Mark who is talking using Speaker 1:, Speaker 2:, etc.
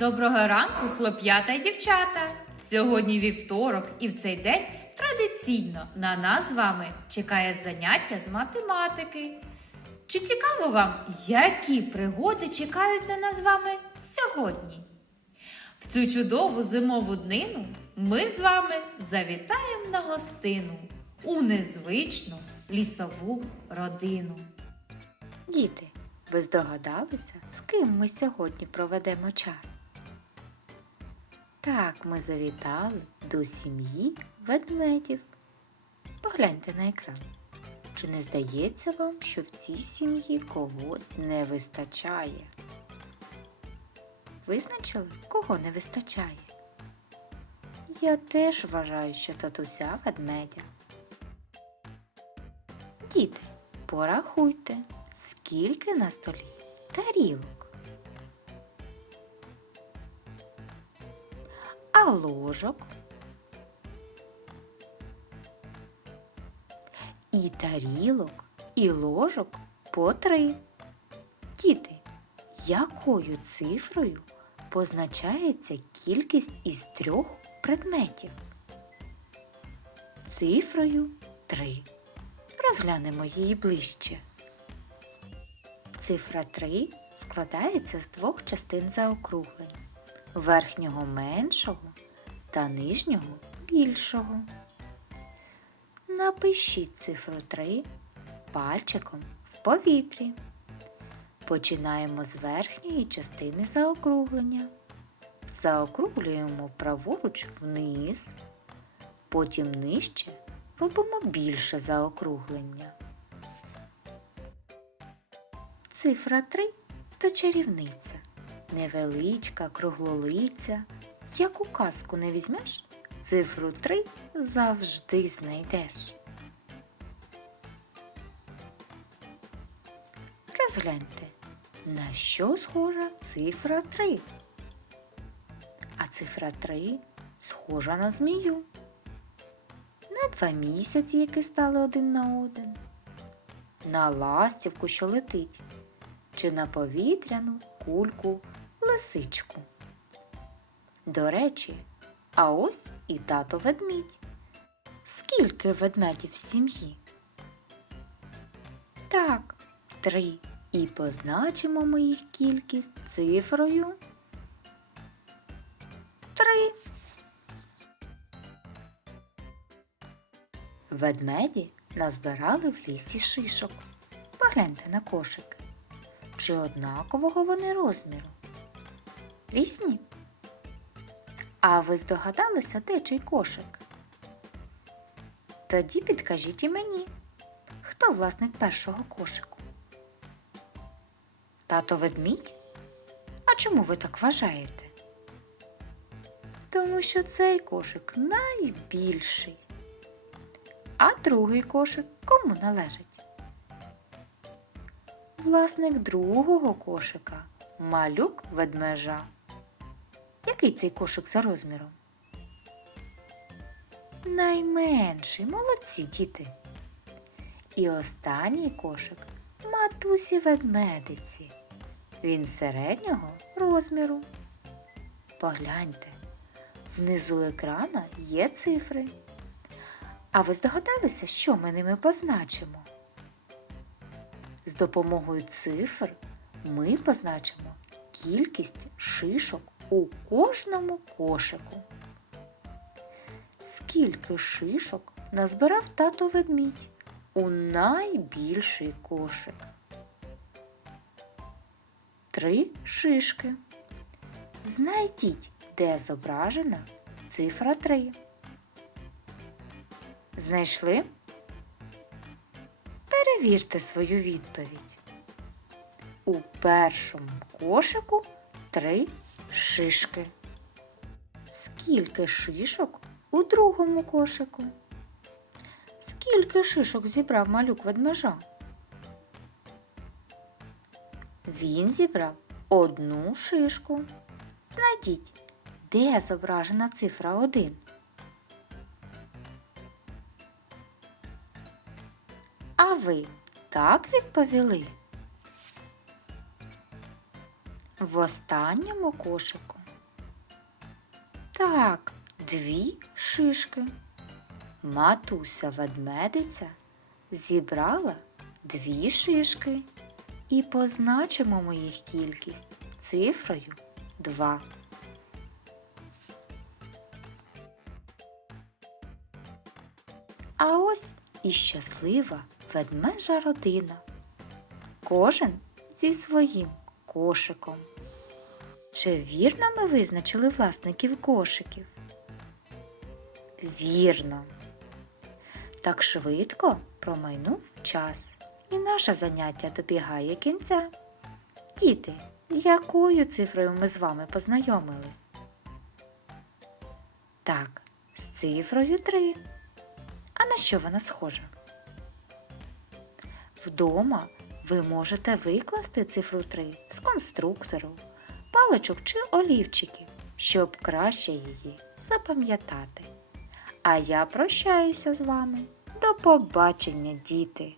Speaker 1: Доброго ранку, хлоп'ята й дівчата! Сьогодні вівторок, і в цей день традиційно на нас з вами чекає заняття з математики. Чи цікаво вам, які пригоди чекають на нас з вами сьогодні? В цю чудову зимову днину ми з вами завітаємо на гостину у незвичну лісову родину.
Speaker 2: Діти, ви здогадалися, з ким ми сьогодні проведемо час? Так, ми завітали до сім'ї ведмедів. Погляньте на екран. Чи не здається вам, що в цій сім'ї когось не вистачає? Визначили, кого не вистачає? Я теж вважаю, що татуся ведмедя. Діти, порахуйте, скільки на столі тарілок. А ложок. І тарілок, і ложок по три. Діти, якою цифрою позначається кількість із трьох предметів? Цифрою 3. Розглянемо її ближче. Цифра 3 складається з двох частин заокруглень верхнього меншого та нижнього більшого. Напишіть цифру 3 пальчиком в повітрі. Починаємо з верхньої частини заокруглення. Заокруглюємо праворуч вниз, потім нижче робимо більше заокруглення. Цифра 3 то чарівниця, невеличка, круглолиця. Яку казку не візьмеш, цифру 3 завжди знайдеш. Розгляньте, на що схожа цифра 3. А цифра 3 схожа на змію. На два місяці, які стали один на один, на ластівку, що летить, чи на повітряну кульку лисичку. До речі, а ось і тато ведмідь. Скільки ведмедів в сім'ї? Так, три. І позначимо ми їх кількість цифрою три. Ведмеді назбирали в лісі шишок. Погляньте на кошики. Чи однакового вони розміру? Різні? А ви здогадалися, де чий кошик? Тоді підкажіть і мені, хто власник першого кошику? Тато ведмідь? А чому ви так вважаєте? Тому що цей кошик найбільший. А другий кошик кому належить? Власник другого кошика малюк ведмежа. Який цей кошик за розміром? Найменший, молодці діти. І останній кошик матусі ведмедиці. Він середнього розміру. Погляньте, внизу екрана є цифри. А ви здогадалися, що ми ними позначимо? З допомогою цифр ми позначимо кількість шишок у кожному кошику. Скільки шишок назбирав тато ведмідь у найбільший кошик? Три шишки. Знайдіть, де зображена цифра 3. Знайшли? Перевірте свою відповідь. У першому кошику три шишки. Скільки шишок у другому кошику? Скільки шишок зібрав малюк ведмежа? Він зібрав одну шишку. Знайдіть, де зображена цифра 1? А ви так відповіли? В останньому кошику Так, дві шишки. Матуся ведмедиця зібрала дві шишки і позначимо ми їх кількість цифрою 2. А ось і щаслива ведмежа родина. Кожен зі своїм кошиком. Чи вірно ми визначили власників кошиків? Вірно. Так швидко промайнув час, і наше заняття добігає кінця. Діти, якою цифрою ми з вами познайомились? Так, з цифрою 3. А на що вона схожа? Вдома ви можете викласти цифру 3 з конструктору, паличок чи олівчиків, щоб краще її запам'ятати. А я прощаюся з вами. До побачення, діти!